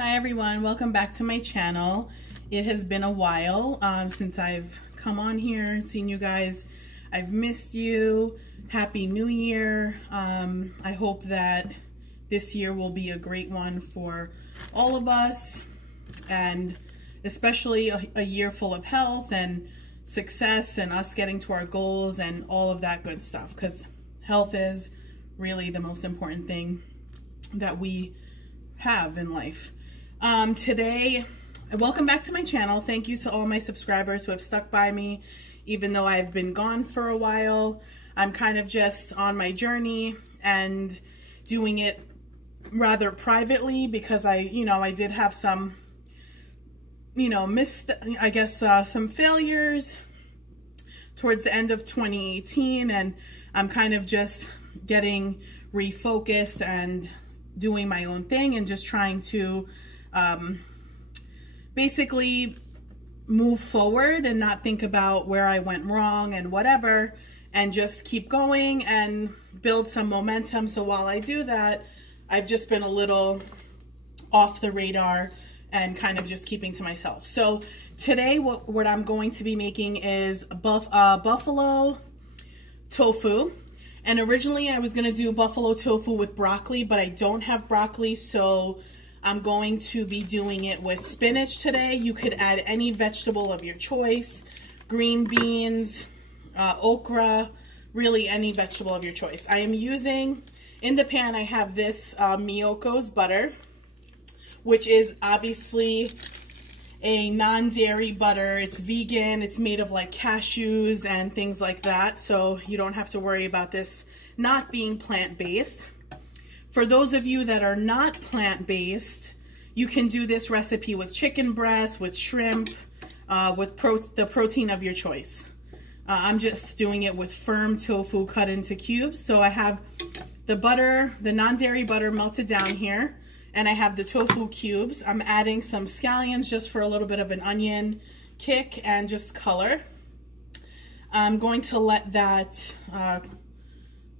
Hi everyone, welcome back to my channel. It has been a while since I've come on here and seen you guys. I've missed you. Happy New Year. I hope that this year will be a great one for all of us, and especially a year full of health and success and us getting to our goals and all of that good stuff, because health is really the most important thing that we have in life. Today, welcome back to my channel. Thank you to all my subscribers who have stuck by me even though I've been gone for a while. I'm kind of just on my journey and doing it rather privately because I did have some, some failures towards the end of 2018, and I'm kind of just getting refocused and doing my own thing and just trying to basically move forward and not think about where I went wrong and whatever, and just keep going and build some momentum. So while I do that, I've just been a little off the radar and kind of just keeping to myself. So today what I'm going to be making is buffalo tofu. And originally I was going to do buffalo tofu with broccoli, but I don't have broccoli, so I'm going to be doing it with spinach today. You could add any vegetable of your choice, green beans, okra, really any vegetable of your choice. I am using, in the pan, I have this Miyoko's butter, which is obviously a non-dairy butter. It's vegan. It's made of like cashews and things like that, so you don't have to worry about this not being plant-based. For those of you that are not plant-based, you can do this recipe with chicken breast, with shrimp, with the protein of your choice. I'm just doing it with firm tofu cut into cubes. So I have the butter, the non-dairy butter melted down here, and I have the tofu cubes. I'm adding some scallions just for a little bit of an onion kick and just color. I'm going to let that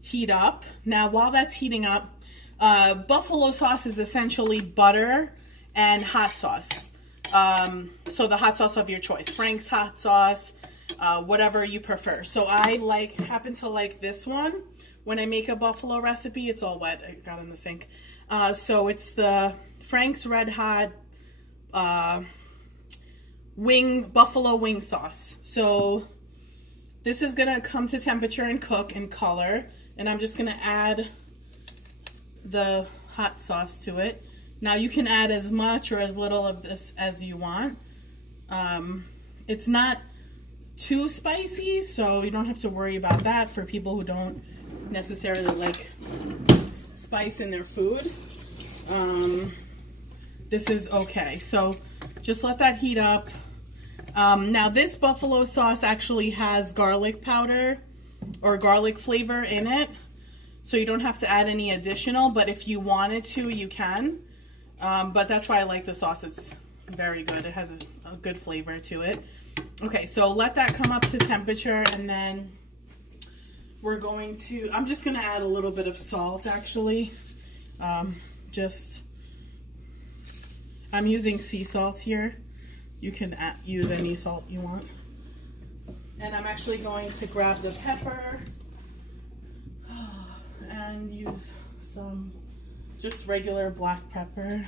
heat up. Now, while that's heating up, buffalo sauce is essentially butter and hot sauce. So the hot sauce of your choice, Frank's hot sauce, whatever you prefer. So I happen to like this one. When I make a buffalo recipe, it's all wet. I got in the sink. So it's the Frank's Red Hot buffalo wing sauce. So this is gonna come to temperature and cook and color, and I'm just gonna add the hot sauce to it. Now you can add as much or as little of this as you want. It's not too spicy, so you don't have to worry about that for people who don't necessarily like spice in their food. This is okay. So just let that heat up. Now this buffalo sauce actually has garlic powder or garlic flavor in it, so you don't have to add any additional, but if you wanted to, you can. But that's why I like the sauce. It's very good. It has a good flavor to it. Okay, so let that come up to temperature, and then we're going to, I'm just going to add a little bit of salt actually. I'm using sea salt here. You can use any salt you want. And I'm actually going to grab the pepper and use some just regular black pepper.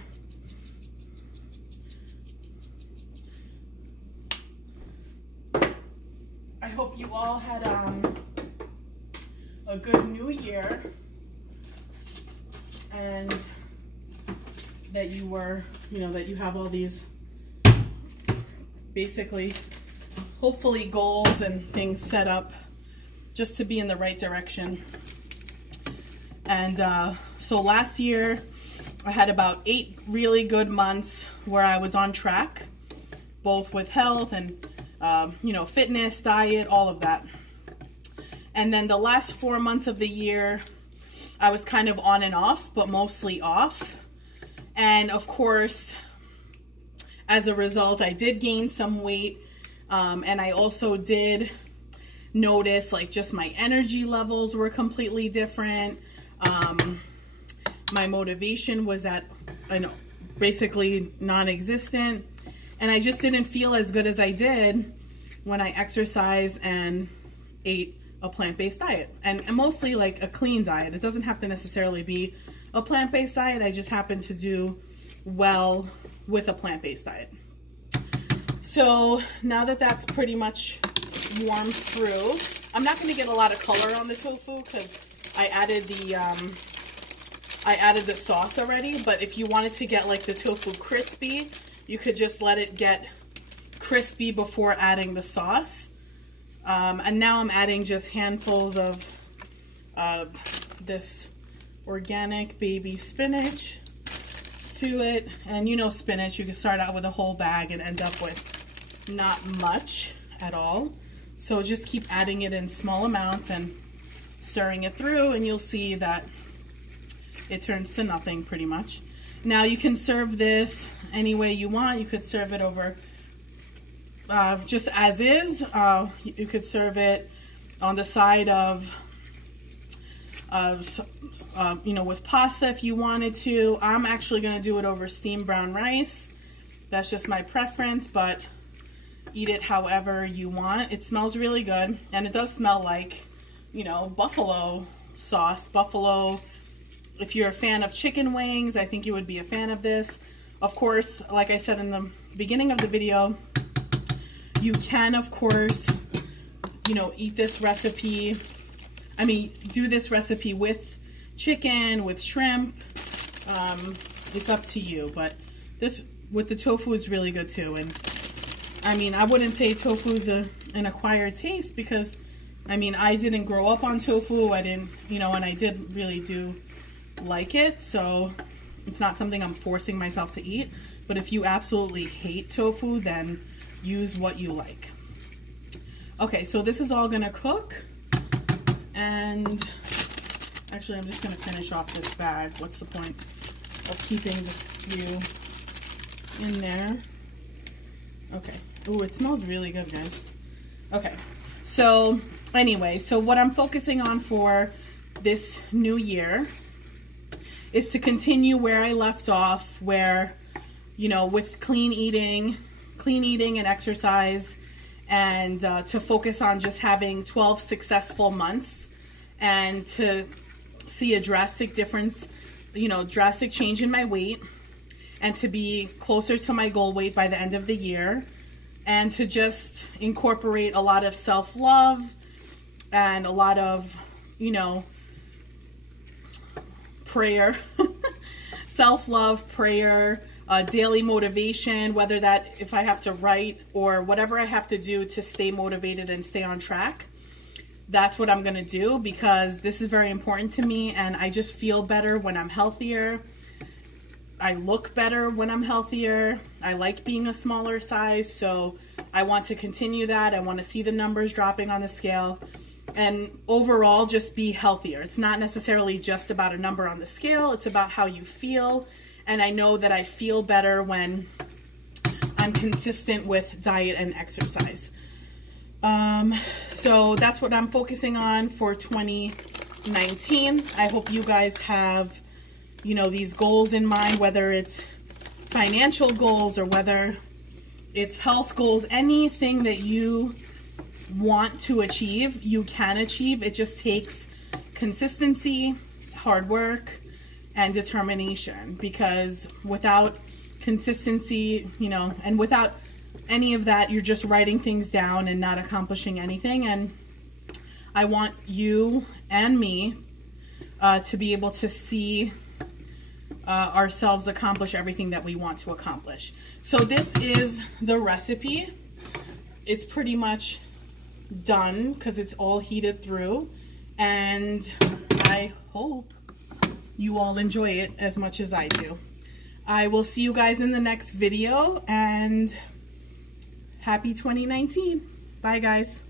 I hope you all had a good new year, and that you were, that you have all these basically, hopefully, goals and things set up just to be in the right direction. And so last year I had about 8 really good months where I was on track, both with health and fitness, diet, all of that. And then the last 4 months of the year I was kind of on and off, but mostly off. And of course, as a result, I did gain some weight, and I also did notice like just my energy levels were completely different. My motivation was at basically non-existent. And I just didn't feel as good as I did when I exercised and ate a plant-based diet. And mostly like a clean diet. It doesn't have to necessarily be a plant-based diet. I just happen to do well with a plant-based diet. So now that that's pretty much warmed through, I'm not going to get a lot of color on the tofu because I added the sauce already. But if you wanted to get like the tofu crispy, you could just let it get crispy before adding the sauce. And now I'm adding just handfuls of this organic baby spinach to it. And you know spinach, you can start out with a whole bag and end up with not much at all. So just keep adding it in small amounts and stirring it through, and you'll see that it turns to nothing pretty much. Now you can serve this any way you want. You could serve it over just as is. You could serve it on the side of you know, with pasta if you wanted to. I'm actually going to do it over steamed brown rice. That's just my preference, but eat it however you want. It smells really good, and it does smell like, you know, buffalo sauce. Buffalo, if you're a fan of chicken wings, I think you would be a fan of this. Of course, like I said in the beginning of the video, you can, of course, you know, eat this recipe. I mean, do this recipe with chicken, with shrimp. It's up to you, but this with the tofu is really good too. And I mean, I wouldn't say tofu is an acquired taste because, I mean, I didn't grow up on tofu. I didn't, you know, and I did really do like it. So it's not something I'm forcing myself to eat. But if you absolutely hate tofu, then use what you like. Okay, so this is all gonna cook. And actually, I'm just gonna finish off this bag. What's the point of keeping the few in there? Okay. Ooh, it smells really good, guys. Okay. So anyway, so what I'm focusing on for this new year is to continue where I left off, where, you know, with clean eating and exercise, and to focus on just having 12 successful months and to see a drastic difference, you know, drastic change in my weight, and to be closer to my goal weight by the end of the year, and to just incorporate a lot of self-love and a lot of, you know, prayer, self-love, prayer, daily motivation, whether that if I have to write or whatever I have to do to stay motivated and stay on track. That's what I'm going to do, because this is very important to me, and I just feel better when I'm healthier. I look better when I'm healthier. I like being a smaller size, so I want to continue that. I want to see the numbers dropping on the scale, and overall just be healthier. It's not necessarily just about a number on the scale. It's about how you feel, and I know that I feel better when I'm consistent with diet and exercise. So that's what I'm focusing on for 2019. I hope you guys have, you know, these goals in mind, whether it's financial goals or whether it's health goals. Anything that you want to achieve, you can achieve. It just takes consistency, hard work, and determination, because without consistency, you know, and without any of that, you're just writing things down and not accomplishing anything. And I want you and me to be able to see ourselves accomplish everything that we want to accomplish. So this is the recipe. It's pretty much done because it's all heated through, and I hope you all enjoy it as much as I do. I will see you guys in the next video, and happy 2019. Bye guys.